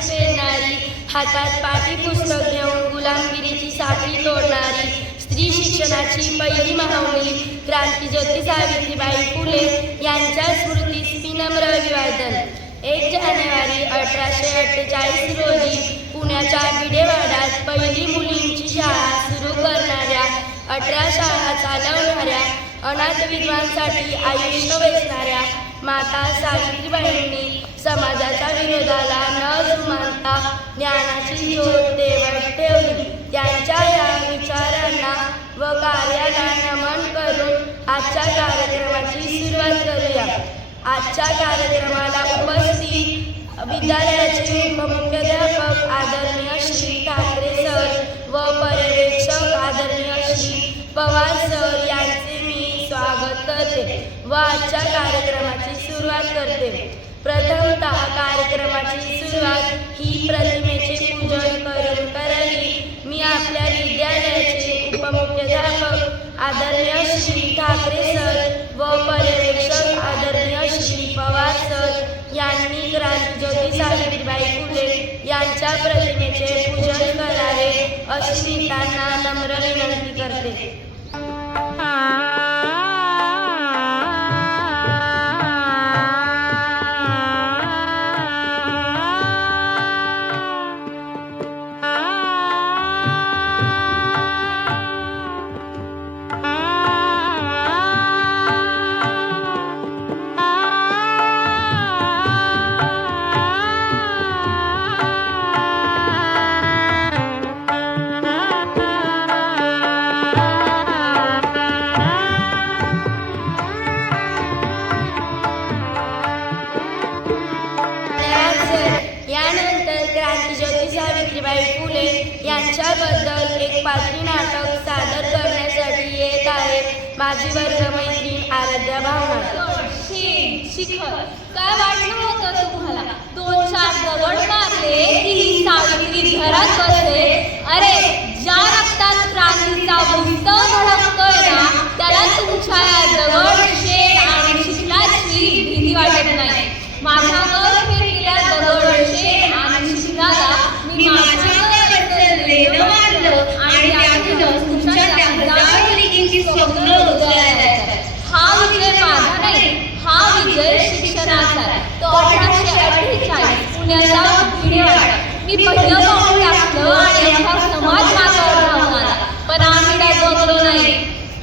आदर्श पेरणारी, हातात पाठी पुस्तक घेऊन गुलामगिरीची साखळी तोडणारी, स्त्री शिक्षणाची पहिली महामुली क्रांतीज्योती सावित्रीबाई फुले यांच्या स्मृतीस विनम्र अभिवादन. 1 जानेवारी 1848 रोजी पुण्याच्या भिडेवाड्यात पहिली मुलींची शाळा सुरू करणाऱ्या, 18 शाळा चालवणाऱ्या, अनाथ विधवांसाठी आयुष्य वेचणाऱ्या माता सावित्रीबाईंनी समाजाच्या विरोधाला न जुमानता ज्ञानाची ज्योत देवत ठेवली. त्यांच्या या विचारांना व कार्याला नमन करून आजच्या कार्यक्रमाची सुरुवात करूया. आजच्या कार्यक्रमाला उपस्थित विद्यालयाचे उपमुख्याध्यापक आदरणीय श्री ठाकरे सर व पर्यवेक्षक आदरणीय श्री पवार सर यांचे मी स्वागत करते व आजच्या कार्यक्रमाची सुरुवात करते. प्रथमतः कार्यक्रमाची सुरुवात ही प्रतिमेचे पूजन करून करावी. मी आपल्या विद्यालयाचे उपमुख्याध्यापक आदरणीय श्री ठाकरे सर व पर्यवेक्षक आदरणीय श्री पवार सर यांनी क्रांतीज्योती सावित्रीबाई फुले यांच्या प्रतिमेचे पूजन करावे अशी मी त्यांना नम्र विनंती करते. क्रांतीज्योती सावित्रीबाई फुले यांच्याबद्दल एक पात्री नाटक सादर करण्यासाठी येत आहे माझी वर्गमैत्रीण आराध्या भावना. शिखर काय वाटलं होतं तुम्हाला? 2-4 दगड मारले की ही सावित्री घरात बसते. अरे ज्या रक्तात क्रांतीचा उत्सव धडकतोय ना त्याला तुमच्या दगड शेण आणि शिखराची भीती वाटत नाही. माझ्यावर फेकलेल्या दगड शेण आणि शिखराला मी माझ्यावर मारलं आणि त्यातूनच तुमच्या जागृतीची स्वप्न उजळायला. हा विजय माझा नाही, हा विजय शिक्षणाचा. तो 1848 पुण्याचा भिडेवाडा. मी पहिलं पाऊल टाकलं आणि असा समाज माझ्यावर धावून आला. पण आम्ही डगमगलो नाही.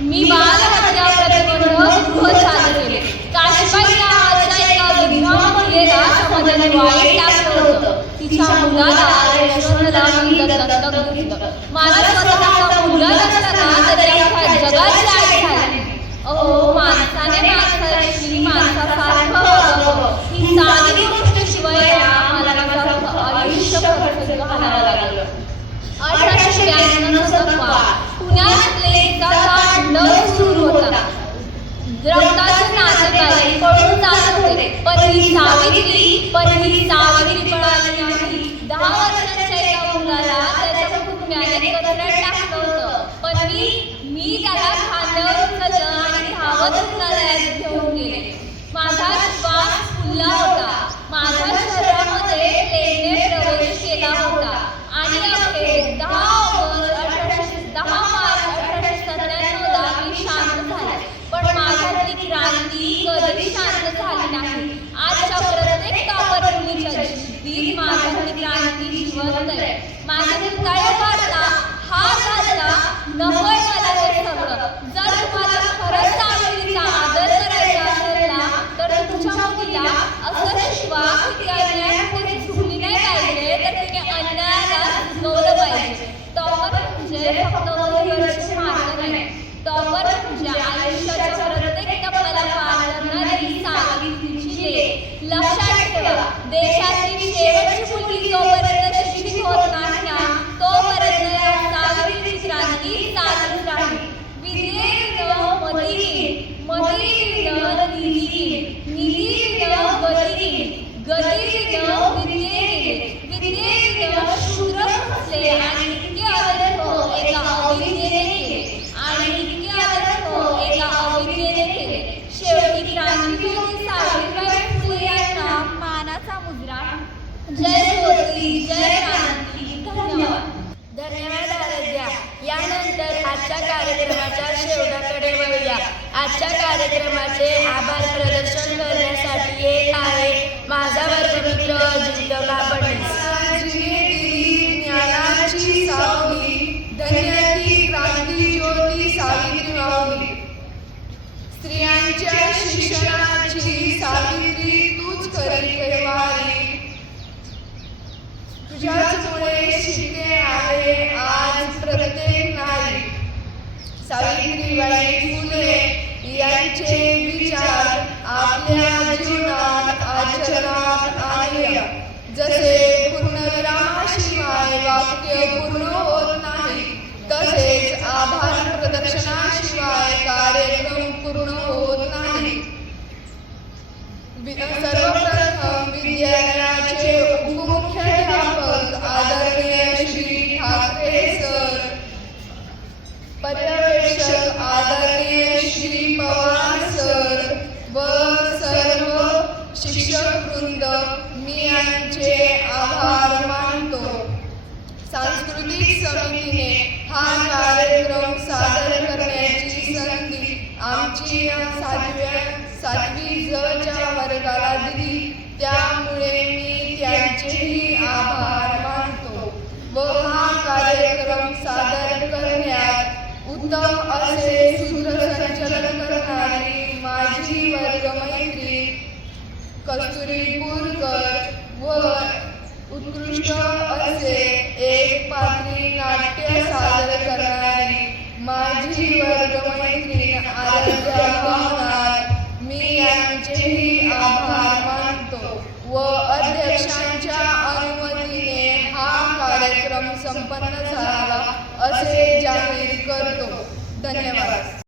मी बालहत्या प्रतिबंधक गृह चालू केले. काशीबाई नावाच्या एका विधवा महिलेला समाजाने वाईट टाकलं होतं. तिच्या मुलाला यशवंतला मी दत्तक घेतलं. मला स्वतःचा मुलगा नसला ना तरी अख्ख्या जगाची आई झाली. अहो माणसाने माणसाशी माणसासारखं वागावं ही साधी गोष्ट शिवाय मला माझं आयुष्य खर्च घालावं लागलं. 1892 पुण्यात प्लेगचा लढ सुरू होता. रक्ताचे नातेवाईक पळून जात होते. पण ही सावित्री पळाली नाही. 10 वर्षांच्या एका मुलाला त्याच्या कुटुंबियाने कचऱ्यात टाकलं होतं. पण मी त्याला खांद्यावर उचललं आणि धावत रुग्णालयात घेऊन गेले. माझा श्वास फुलला होता. माझ्या शरीरामध्ये प्लेगने प्रवेश केला होता आणि अखेर 10 मार्च 1897 मी शांत झाले. पण माझ्यातली क्रांती कधी शांत झाली नाही. आजच्या प्रत्येक मुलीच्या जिद्दीत माझ्यातली क्रांती जिवंत आहे. माझ्या हृदयाला हात घातला. नकोय मला हे सगळं. जर तुम्हाला खरंच सावित्रीचा आदर करायचा असेल ना तर तुमच्या मुलीला असं शिकवा की ती अन्यायामध्ये झुकली नाही पाहिजे, तर तिने अन्यायाला झुकवलं पाहिजे. टॉपर म्हणजे फक्त वहीवरचे मार्ग नाही. टॉपर म्हणजे आयुष्याच्या प्रत्येक टप्प्याला पार करणारी सावित्रीची लेक. आजच्या कार्यक्रमाचे आभार प्रदर्शन करण्यासाठी येत आहे माझा वर्गमित्र अजिंक्य फडणीस. जिने दिली ज्ञानाची सावली, धन्य ती क्रांती ज्योती सावित्री माऊली. स्त्रियांच्या शिक्षणाची सावित्री तूच करी कैवारी. तुझ्याचमुळे शिकते आहे आज प्रत्येक नारी. सावित्रीबाई फुले यांचे विचार आपल्या जीवनात आचरणात आणले. जसे पूर्णविरामाशिवाय वाक्य पूर्ण होत नाही, तसेच आभार प्रदर्शनाशिवाय कार्यक्रम पूर्ण होत नाही. सर्वप्रथम विद्यालयाचे उपमुख्याध्यापक आदरणीय श्री ठाकरे सर, पर्यवेक्षक आदरणीय श्री पवार सर व सर्व शिक्षक वृंद, मी यांचे आभार मानतो. सांस्कृतिक समितीने हा कार्यक्रम सादर करण्याची संधी आमची 7वी ज च्या वर्गाला दिली, त्यामुळे मी त्यांचेही आभार मानतो व हा कार्यक्रम सादर करण्यात उत्तम असे सूत्रसंचालन करणारी माझी वर्गमैत्री कस्तुरी पुरकर व उत्कृष्ट असे एक पात्री नाट्य सादर करणारी माझी वर्गमैत्रीण आराध्या भावनार, मी यांचेही आभार मानतो व अध्यक्षांच्या अनुमतीने हा कार्यक्रम संपन्न झाला असे जाहीर करतो. धन्यवाद.